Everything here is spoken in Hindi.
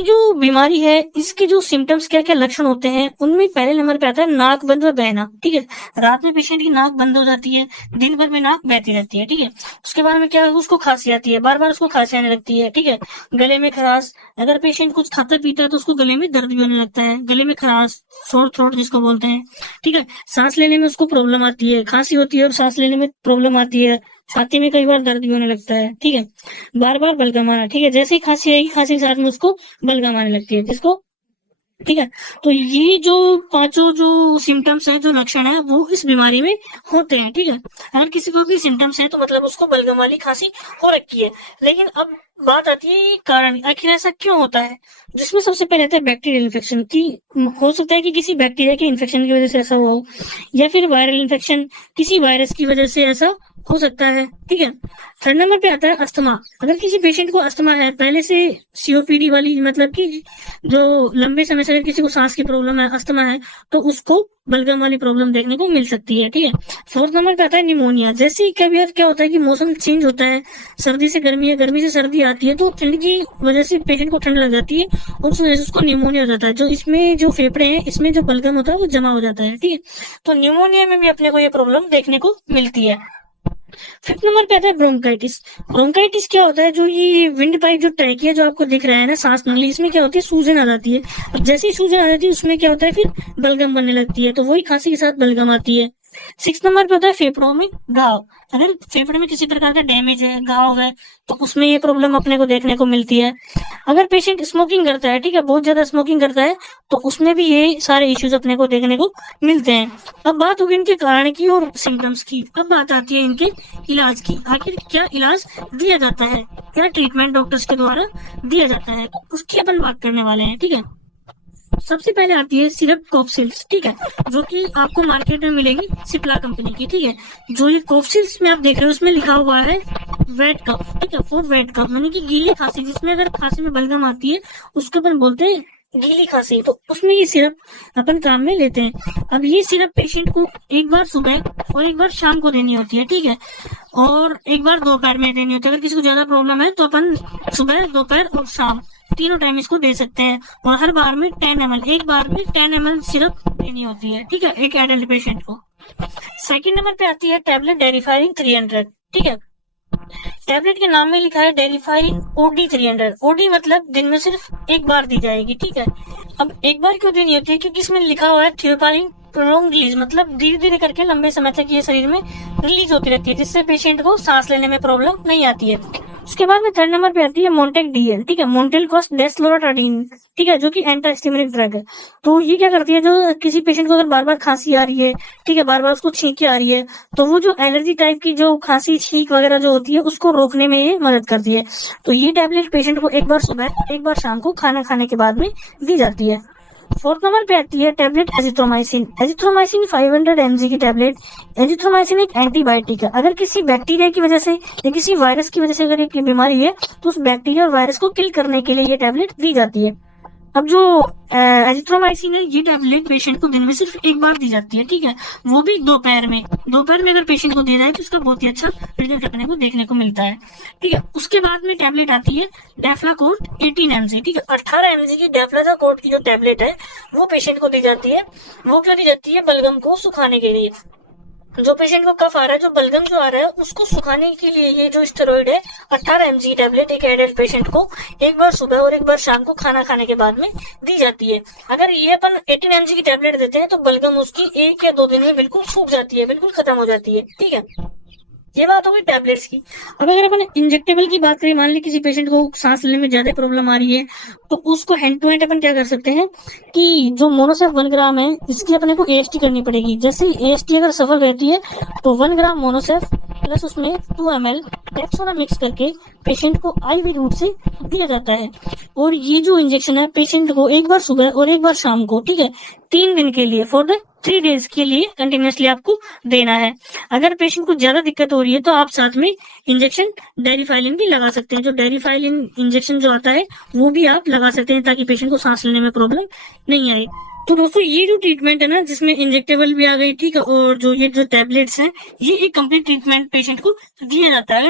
ये जो बीमारी है इसके जो सिम्टम्स क्या क्या लक्षण होते हैं, उनमें पहले नंबर पे आता है नाक बंद व बहना। ठीक है, रात में पेशेंट की नाक बंद हो जाती है, दिन भर में नाक बहती रहती है। ठीक है, उसके बाद में क्या है, उसको खांसी आती है, बार बार उसको खांसी आने लगती है। ठीक है, गले में खराश, अगर पेशेंट कुछ खाता पीता है तो उसको गले में दर्द भी होने लगता है, गले में खराश, सोर थ्रोट जिसको बोलते हैं। ठीक है, सांस लेने में उसको प्रॉब्लम आती है, खांसी होती है और सांस लेने में प्रॉब्लम आती है, छाती में कई बार दर्द भी होने लगता है। ठीक है, बार बार बलगम आना। ठीक है, जैसे ही खांसी आएगी, खांसी के साथ में उसको बलगम आने लगती है जिसको। ठीक है, तो ये जो पांचों जो सिम्टम्स है, जो लक्षण है, वो इस बीमारी में होते हैं। ठीक है, अगर किसी को भी सिम्टम्स है तो मतलब उसको बलगम वाली खांसी हो रखी है। लेकिन अब बात आती है कारण, आखिर ऐसा क्यों होता है, जिसमें सबसे पहले आता है बैक्टीरियल इन्फेक्शन की। हो सकता है कि किसी बैक्टीरिया के इन्फेक्शन की वजह से ऐसा हो, या फिर वायरल इन्फेक्शन, किसी वायरस की वजह से ऐसा हो सकता है। ठीक है, थर्ड नंबर पे आता है अस्थमा। अगर किसी पेशेंट को अस्थमा है पहले से, सीओपीडी वाली, मतलब कि जो लंबे समय से अगर किसी को सांस की प्रॉब्लम है, अस्थमा है, तो उसको बलगम वाली प्रॉब्लम देखने को मिल सकती है। ठीक है, फोर्थ नंबर पे आता है निमोनिया। जैसे ही कभी क्या होता है कि मौसम चेंज होता है, सर्दी से गर्मी है, गर्मी से सर्दी आती है, तो ठंड की वजह से पेशेंट को ठंड लग जाती है और उस वजह से उसको निमोनिया हो जाता है। जो इसमें जो फेफड़े हैं, इसमें जो बलगम होता है वो जमा हो जाता है। ठीक है, तो निमोनिया में भी अपने को ये प्रॉब्लम देखने को मिलती है। फिफ्थ नंबर पे आता है ब्रोंकाइटिस। ब्रोंकाइटिस क्या होता है, जो ये विंड पाइप जो ट्रैकिया जो आपको दिख रहा है ना, सांस नली, इसमें क्या होती है, सूजन आ जाती है। और जैसे ही सूजन आ जाती है उसमें क्या होता है, फिर बलगम बनने लगती है, तो वही खांसी के साथ बलगम आती है। सिक्स नंबर पे होता है फेफड़ों में घाव। अगर फेफड़े में किसी प्रकार का डैमेज है, घाव है, तो उसमें ये प्रॉब्लम अपने को देखने को मिलती है। अगर पेशेंट स्मोकिंग करता है, ठीक है, बहुत ज्यादा स्मोकिंग करता है, तो उसमें भी ये सारे इश्यूज अपने को देखने को मिलते हैं। अब बात होगी इनके कारण की और सिम्टम्स की। अब बात आती है इनके इलाज की। आखिर क्या इलाज दिया जाता है, क्या ट्रीटमेंट डॉक्टर्स के द्वारा दिया जाता है, उसकी अपन बात करने वाले हैं। ठीक है, सबसे पहले आती है सिरप कॉफसिल्स। ठीक है, जो कि आपको मार्केट में मिलेगी सिप्ला कंपनी की। ठीक है, जो ये कॉफसिल्स में आप देख रहे हो उसमें लिखा हुआ है वेट कफ। ठीक है, फॉर वेट कफ, यानी कि गीली खांसी, जिसमें अगर खांसी में बलगम आती है उसको अपन बोलते हैं गीली खांसी, तो उसमें ये सिरप अपन काम में लेते हैं। अब ये सिरप पेशेंट को एक बार सुबह और एक बार शाम को देनी होती है। ठीक है, और एक बार दोपहर में देनी होती है। अगर किसी को ज्यादा प्रॉब्लम है तो अपन सुबह, दोपहर और शाम तीनों टाइम इसको दे सकते हैं। और हर बार में 10 ml, एक बार में 10 ml सिरप देनी होती है। ठीक है, एक एडल्ट पेशेंट को। सेकंड नंबर पे आती है टैबलेट डेरिफायरिन 300। ठीक है, टैबलेट के नाम में लिखा है डेरिफायरिन ओडी 300। ओडी मतलब दिन में सिर्फ एक बार दी जाएगी। ठीक है, अब एक बार क्यों देनी होती है, क्योंकि इसमें लिखा हुआ है थियोपारिन प्रोलॉन्ग रिलीज, मतलब धीरे धीरे करके लंबे समय तक ये शरीर में रिलीज होती रहती है, जिससे पेशेंट को सांस लेने में प्रॉब्लम नहीं आती है। उसके बाद में थर्ड नंबर पे आती है मोन्टेक डीएल। ठीक है, मोन्टेल कॉस्ट डेस्लोराटाडीन। ठीक है, जो कि एंटाहिस्टामिनिक ड्रग है। तो ये क्या करती है, जो किसी पेशेंट को अगर बार बार खांसी आ रही है, ठीक है, बार बार उसको छींके आ रही है, तो वो जो एलर्जी टाइप की जो खांसी छींक वगैरह जो होती है उसको रोकने में ये मदद करती है। तो ये टैबलेट पेशेंट को एक बार सुबह, एक बार शाम को खाना खाने के बाद में दी जाती है। फोर्थ नंबर पे आती है टैबलेट एजिथ्रोमाइसिन। एजिथ्रोमाइसिन 500 mg की टैबलेट। एजिथ्रोमाइसिन एक एंटीबायोटिक है। अगर किसी बैक्टीरिया की वजह से या किसी वायरस की वजह से अगर एक बीमारी है, तो उस बैक्टीरिया और वायरस को किल करने के लिए ये टैबलेट दी जाती है। अब जो एजिथ्रोमाइसिन है, ये टैबलेट पेशेंट को दिन में सिर्फ एक बार दी जाती है। ठीक है, वो भी दोपहर में। दोपहर में अगर पेशेंट को दिया जाए तो उसका बहुत ही अच्छा रिजल्ट अपने को देखने को मिलता है। ठीक है, उसके बाद में टैबलेट आती है डेफ्लाकोर्ट 18 mg। ठीक है, 18 mg की डेफ्लाकोर्ट की जो टैबलेट है वो पेशेंट को दी जाती है। वो क्यों दी जाती है, बलगम को सुखाने के लिए। जो पेशेंट को कफ आ रहा है, जो बलगम जो आ रहा है, उसको सुखाने के लिए ये जो स्टेरॉइड है 18 mg टैबलेट एक एडल्ट पेशेंट को एक बार सुबह और एक बार शाम को खाना खाने के बाद में दी जाती है। अगर ये अपन 18 mg की टैबलेट देते हैं तो बलगम उसकी 1 या 2 दिन में बिल्कुल सूख जाती है, बिल्कुल खत्म हो जाती है। ठीक है, ये बात हो गई टैबलेट्स की। अब अगर अपन इंजेक्टेबल की बात करें, मान ली किसी पेशेंट को सांस लेने में ज्यादा प्रॉब्लम आ रही है, तो उसको हैंड टू हैंड अपन क्या कर सकते हैं कि जो मोनोसेफ 1 ग्राम है, इसकी अपने को एएसटी करनी पड़ेगी। जैसे एएसटी अगर सफल रहती है तो 1 ग्राम मोनोसेफ प्लस उसमें 2 ml डेक्सोना मिक्स करके पेशेंट को आईवी रूट से दिया जाता है। और ये जो इंजेक्शन है पेशेंट को एक बार सुबह और एक बार शाम को, ठीक है, 3 दिन के लिए, फॉर द 3 days के लिए कंटिन्यूसली आपको देना है। अगर पेशेंट को ज्यादा दिक्कत हो रही है तो आप साथ में इंजेक्शन डेरिफाइलिन भी लगा सकते हैं। जो डेरिफाइलिन इंजेक्शन जो आता है वो भी आप लगा सकते हैं, ताकि पेशेंट को सांस लेने में प्रॉब्लम नहीं आए। तो दोस्तों ये जो ट्रीटमेंट है ना, जिसमें इंजेक्टेबल भी आ गई, ठीक है, और जो ये जो टैबलेट्स हैं, ये एक कंप्लीट ट्रीटमेंट पेशेंट को दिया जाता है।